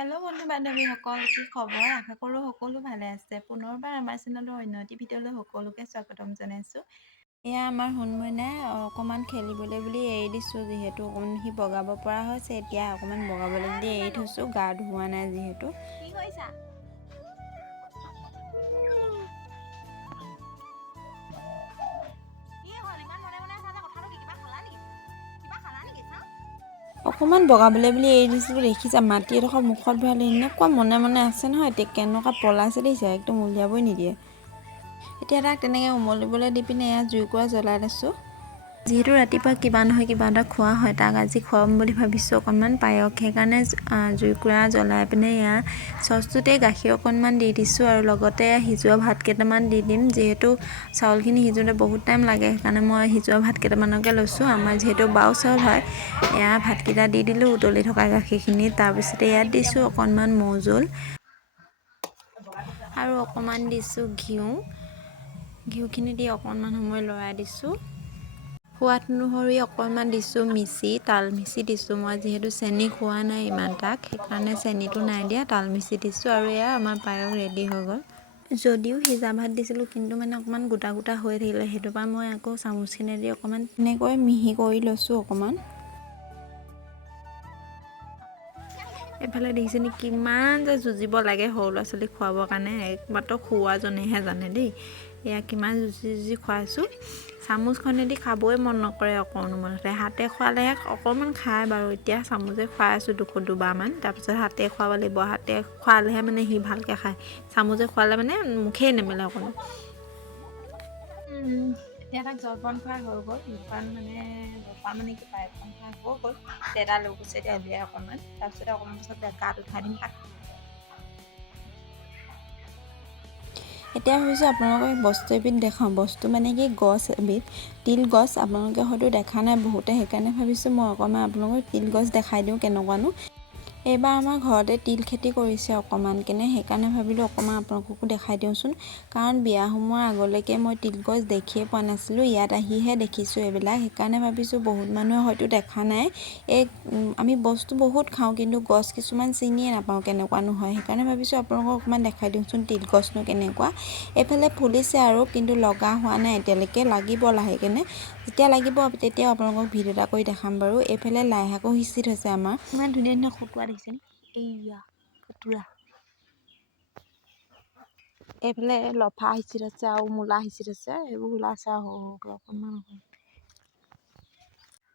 Hello' বন্ধু বান্ধৱীসকল, কি খবৰ? আশা কৰোঁ সকলো ভালে আছে। পুনৰবাৰ আমাৰ চেনেলৰ অন্য এটি ভিডিঅ'লৈ সকলোকে স্বাগতম জনাইছোঁ। এয়া আমাৰ সোণমইনাই অকণমান খেলিবলৈ বুলি এৰি দিছোঁ, যিহেতু অকণমান সি বগাব পৰা হৈছে। এতিয়া অকণমান বগাবলৈ বুলি এৰি থৈছোঁ, গা ধোৱা নাই যিহেতু। কি কৰিছা? অকণমান বগাবলৈ বুলি এৰি দিছিলোঁ, দেখিছা মাটি এডোখৰ মুখত ভৰালে এনেকুৱা মনে মনে আছে নহয়। এতিয়া কেনেকুৱা পলাইছে দেখিছা, একদম উলিয়াবই নিদিয়ে। এতিয়া তাক তেনেকৈ উমলিবলৈ দি পিনে এয়া জুইকুৰা জ্বলাই লৈছোঁ। যিহেতু ৰাতিপুৱা কিবা নহয় কিবা এটা খোৱা হয়, তাক আজি খুৱাম বুলি ভাবিছোঁ অকণমান পায়স। সেইকাৰণে জুইকুৰা জ্বলাই পিনে এয়া চচটোতে গাখীৰ অকণমান দি দিছোঁ আৰু লগতে সিজোৱা ভাত কেইটামান দি দিম। যিহেতু চাউলখিনি সিজোঁতে বহুত টাইম লাগে, সেইকাৰণে মই সিজোৱা ভাত কেইটামানকে লৈছোঁ। আমাৰ যিহেতু বাও চাউল হয়। এয়া ভাতকেইটা দি দিলোঁ উতলি থকা গাখীৰখিনি। তাৰপিছতে ইয়াত দিছোঁ অকণমান মৌ জোল আৰু অকণমান দিছোঁ ঘিউ। ঘিউখিনি দি অকণমান সময় লৰাই দিছোঁ। সোৱাদ অনুসৰি অকণমান দিছোঁ মিচি, তাল মিচি দিছোঁ। মই যিহেতু চেনি খোৱা নাই ইমান তাক, সেইকাৰণে চেনিটো নাই দিয়া, তাল মিচি দিছোঁ। আৰু এয়া আমাৰ পায়স ৰেডি হৈ গ'ল। যদিও সিজা ভাত দিছিলোঁ, কিন্তু মানে অকণমান গোটা গোটা হৈ থাকিলে, সেইটোৰ পৰা মই আকৌ চামুচখিনেদি অকণমান এনেকৈ মিহি কৰি লৈছোঁ অকণমান। এইফালে দেখিছেনি কিমান যে যুঁজিব লাগে সৰু ল'ৰা ছোৱালীক খুৱাবৰ কাৰণে, একমাত্ৰ খুওৱাজনেহে জানে দেই। এয়া কিমান যুঁজি যুঁজি খুৱাইছোঁ। চামুচখনেদি খাবই মন নকৰে অকণমানতে, হাতে খোৱালেহে অকণমান খায় বাৰু। এতিয়া চামুচে খুৱাই আছোঁ দুবাৰমান, তাৰপিছত হাতে খুৱাব লাগিব। হাতে খোৱালেহে মানে সি ভালকৈ খায়, চামুচে খোৱালে মানে মুখেই নেমেলে অকণমান। এতিয়া তাক জলপান খোৱা হৈ গ'ল। জলপান মানে কি পায়সখন খোৱা হৈ গ'ল। দেতা লৈ গৈছে এতিয়া উলিয়াই অকণমান, তাৰপিছতে অকণমান পিছত গাত উঠাই দিম তাক। এতিয়া ভাবিছোঁ আপোনালোকক বস্তু এবিধ দেখাওঁ। বস্তু মানে কি গছ এবিধ, তিল গছ। আপোনালোকে হয়তো দেখা নাই বহুতে, সেইকাৰণে ভাবিছোঁ মই অকণমান আপোনালোকক তিল গছ দেখাই দিওঁ কেনেকুৱানো। এইবাৰ আমাৰ ঘৰতে তিল খেতি কৰিছে অকণমানকেনে, সেইকাৰণে ভাবিলোঁ অকণমান আপোনালোককো দেখাই দিওঁচোন। কাৰণ বিয়া সোমোৱাৰ আগলৈকে মই তিল গছ দেখিয়ে পোৱা নাছিলোঁ, ইয়াত আহিহে দেখিছোঁ এইবিলাক। সেইকাৰণে ভাবিছোঁ বহুত মানুহে হয়তো দেখা নাই। আমি বস্তু বহুত খাওঁ, কিন্তু গছ কিছুমান চিনিয়ে নাপাওঁ কেনেকুৱানো হয়। সেইকাৰণে ভাবিছোঁ আপোনালোকক অকণমান দেখাই দিওঁচোন তিল গছনো কেনেকুৱা। এইফালে ফুলিছে আৰু, কিন্তু লগা হোৱা নাই এতিয়ালৈকে, লাগিব লাহেকেনে। যেতিয়া লাগিব তেতিয়াও আপোনালোকক ভিডিঅ' এটা কৰি দেখাম বাৰু। এইফালে লাই শাকো সিঁচি থৈছে আমাৰ। ইমান ধুনীয়া ধুনীয়া খুতুৰা দেখিছে নি? এইয়া খুতুৰা। এইফালে লফা সিঁচি থৈছে আৰু মূলা সিঁচি থৈছে। এইবোৰ ওলাইছে আৰু সৰু অকণমান।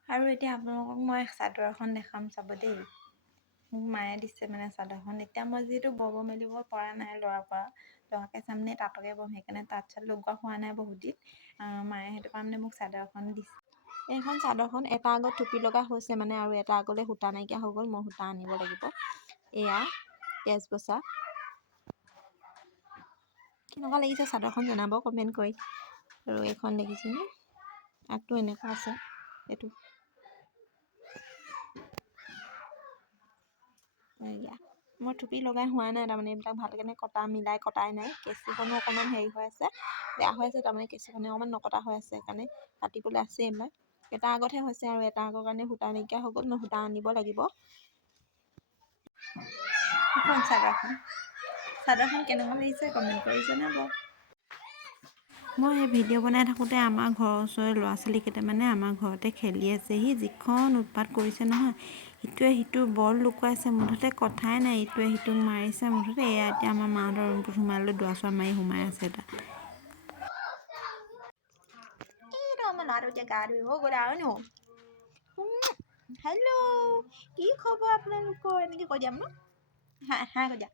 আৰু এতিয়া আপোনালোকক মই চাদৰ এখন দেখাম, চাব দেই। মোক মায়ে দিছে মানে চাদৰখন। এতিয়া মই যিহেতু বব মেলিব পৰা নাই ল'ৰাকে চামনে তাঁতকে বম, সেইকাৰণে তাঁত চাত লগোৱা হোৱা নাই বহুত দিন। মায়ে সেইটো কাৰণে মোক চাদৰ এখন দিছে। এইখন চাদৰখন এটা আগত টুপি লগা হৈছে মানে, আৰু এটা আগলৈ সূতা নাইকিয়া হৈ গ'ল। মই সূতা আনিব লাগিব। এয়া কেচবচা। কেনেকুৱা লাগিছে চাদৰখন জনাব কমেণ্ট কৰি। আৰু এইখন দেখিছেনে, আগটো এনেকুৱা আছে। এইটো এয়া মই টুপি লগাই হোৱা নাই, তাৰমানে এইবিলাক ভালকৈ মিলাই কটাই নাই। কেঁচিখনো অকণমান হেৰি হৈ আছে, বেয়া হৈ আছে। তাৰমানে কেঁচিখনে অকণমান নকটা হৈ আছে, সেইকাৰণে কাটিবলৈ আছে এইবিলাক। এটা আগতহে হৈছে, আৰু এটা আগৰ কাৰণে সূতা নাইকিয়া হৈ গ'ল। মই সূতা আনিব লাগিব। এখন চাদৰখন কেনেকুৱা লাগিছে কমেণ্ট কৰি জনাব। মই এই ভিডিঅ' বনাই থাকোঁতে আমাৰ ঘৰৰ ওচৰৰে ল'ৰা ছোৱালী কেইটামানে আমাৰ ঘৰতে খেলি আছে। সি যিখন উৎপাত কৰিছে নহয়, ইটোৱে সিটোৰ বল লুকুৱাইছে, মুঠতে কথাই নাই। ইটোৱে সিটোক মাৰিছে মুঠতে। এয়া এতিয়া আমাৰ মাহঁতৰ ৰুমটোত সোমাই লৈ দুৱাৰ চোৱাৰ মাৰি সোমাই আছে এটা। আমাৰ ল'ৰাটো এতিয়া গা ধুই হৈ গ'ল আৰু ন। হেল্ল', কি খবৰ আপোনালোকৰ? এনেকৈ কৈ দিয়া ন। হাই কৈ দিয়া।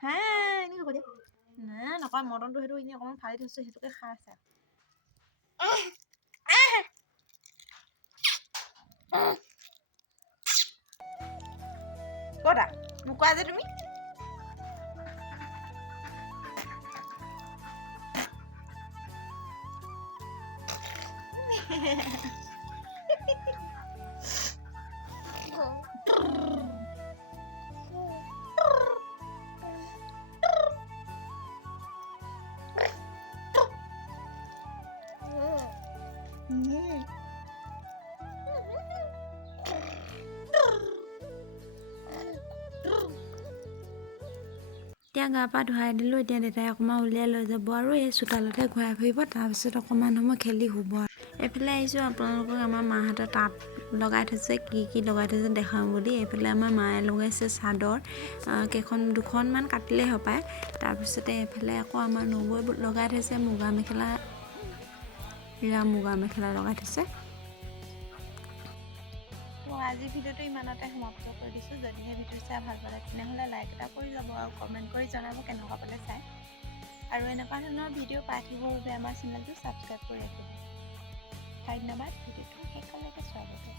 হাই এনেকৈ কৈ দিয়া। নাই নকয়, মৰ্টনটো সেইটো এনেই অকণমান ফালি থৈছোঁ, সেইটোকে খাই আছে। ক'তা নোকোৱা যে তুমি? এতিয়া গা পা ধুৱাই দিলোঁ। এতিয়া দেউতাই অকণমান উলিয়াই লৈ যাব আৰু এই চোতালতে ঘূৰাই ফুৰিব। তাৰপিছত অকণমান সময় খেলি শুব। এইফালে আহিছোঁ আপোনালোকক আমাৰ মাহঁতৰ তাঁত লগাই থৈছে, কি লগাই থৈছে দেখাওঁ বুলি। এইফালে আমাৰ মায়ে লগাইছে চাদৰ দুখনমান কাটিলেই হপায়। তাৰপিছতে এইফালে আকৌ আমাৰ নবৌৱে লগাই থৈছে মুগা মেখেলা লগাই থৈছে। তো আজিৰ ভিডিঅ'টো ইমানতে সমাপ্ত কৰি দিছোঁ। যদিহে ভিডিঅ' চাই ভাল পালে তেনেহ'লে লাইক এটা কৰি যাব আৰু কমেণ্ট কৰি জনাব কেনেকুৱা পালে চাই। আৰু এনেকুৱা ধৰণৰ ভিডিঅ' পাই থাকিবৰ বাবে আমাৰ চেনেলটো ছাবস্ক্ৰাইব কৰি ৰাখিব। ধন্যবাদ। ভিডিঅ'টো শেষলৈকে চোৱাৰ বাবে।